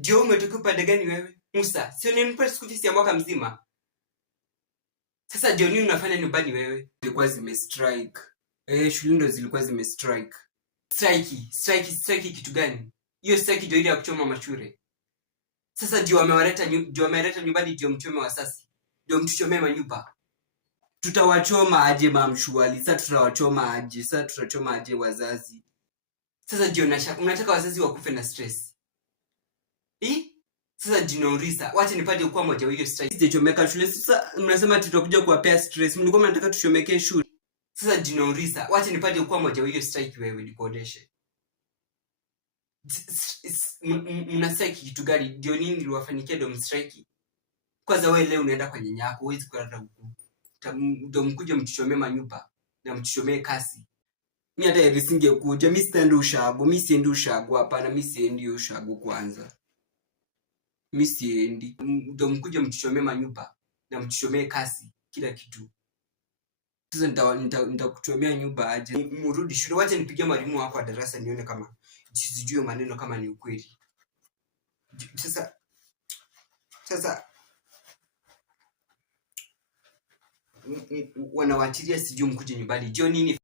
Ndio umetoka upande gani wewe? Musa, sio nilipa school fees ya mwaka mzima. Sasa ndio nini unafanya nyumbani wewe? Zilikuwa zimestrike. Shule ndo zilikuwa zimestrike. Strike kitu gani? Hiyo strike ndio ile ya kuchoma mashure. Sasa ndio wameleta nyumbani ndio mchome wasasi. Ndio mtuchomee manyumba. Tutawachoma aje mamshuali? Sasa tutawachoma aje? Sasa tutachoma aje wazazi? Sasa ndio unataka wazazi wakufe na stress. Sasa jinaurisa, wacha nipate kwa moja hiyo strike. Sijachomeka shule. Sasa mnasema tutakuja kuwapea stress. Mlikuwa mnataka tuchomekee shule. Sasa jinaurisa, wacha nipate kwa moja hiyo strike wewe nikodeshe. Mna strike kitu gani? Ndio nini niliwafanikia ndio mstrike? Kwanza wewe leo unaenda kwa nyanya yako, huwezi kwenda huko. Ndio mkuje mtuchomee manyumba na mtuchomee kasi. Mimi hata nisingekuja. Mimi siendi ushago. Mimi siendi ushago hapana. Mimi siendi ushago kwanza. Mimi siendi. Ndio mkuje mtuchomee manyumba na mtuchomee kasi kila kitu. Sasa nitakuchomea nyumba aje? Mrudi shule, wacha nipigie mwalimu wako wa darasa nione kama sijui maneno kama ni ukweli. Sasa wanawatilia sijui mkuje nyumbani. Ndio nini?